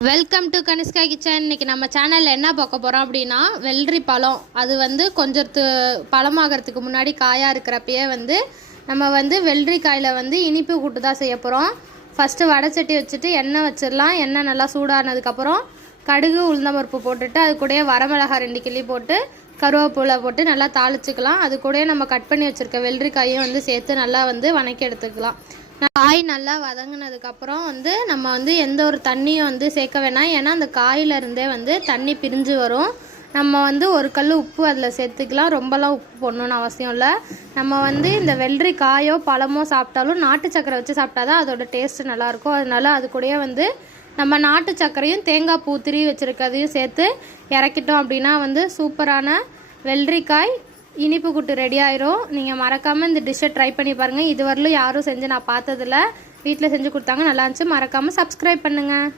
Welcome to Kanishka kitchen. இன்றைக்கி நம்ம சேனலில் என்ன பார்க்க போகிறோம் அப்படின்னா, வெள்ளரி பழம் அது கொஞ்சம் பழமாகறதுக்கு முன்னாடி காயாக இருக்கிறப்பயே நம்ம வெள்ளரி காயில் இனிப்பு கூட்டு தான் செய்ய போகிறோம். ஃபஸ்ட்டு வடைச்சட்டி வச்சுட்டு எண்ணெய் வச்சிடலாம். எண்ணெய் நல்லா சூடானதுக்கப்புறம் கடுகு உளுந்தம்பருப்பு போட்டுட்டு அது கூடயே வரமிளகாய் 2 கிள்ளி போட்டு கருவேப்பிலை போட்டு நல்லா தாளிச்சிக்கலாம். அது கூடயே நம்ம கட் பண்ணி வச்சுருக்க வெள்ளரி காயும் சேர்த்து நல்லா வணக்கி எடுத்துக்கலாம். காய் நல்லா வதங்கினதுக்கப்புறம் நம்ம எந்த ஒரு தண்ணியும் சேர்க்க வேணாம். ஏன்னா அந்த காயிலிருந்தே தண்ணி பிரிஞ்சு வரும். நம்ம ஒரு கல் உப்பு அதில் சேர்த்துக்கலாம். ரொம்பலாம் உப்பு போடணுன்னு அவசியம் இல்லை. நம்ம இந்த வெள்ளரி காயோ பழமோ சாப்பிட்டாலும் நாட்டு சக்கரை வச்சு சாப்பிட்டா தான் அதோட டேஸ்ட்டு நல்லாயிருக்கும். அதனால அது கூடயே நம்ம நாட்டு சக்கரையும் தேங்காய் பூ திரி வச்சுருக்கதையும் சேர்த்து இறக்கிட்டோம் அப்படின்னா சூப்பரான வெள்ளரிக்காய் இனிப்பு கூட்டு ரெடி ஆயிரும். நீங்கள் மறக்காமல் இந்த டிஷ்ஷை ட்ரை பண்ணி பாருங்கள். இதுவரையிலும் யாரும் செஞ்சு நான் பார்த்ததில்ல. வீட்டில் செஞ்சு கொடுத்தாங்க, நல்லா இருந்துச்சு. மறக்காமல் சப்ஸ்கிரைப் பண்ணுங்கள்.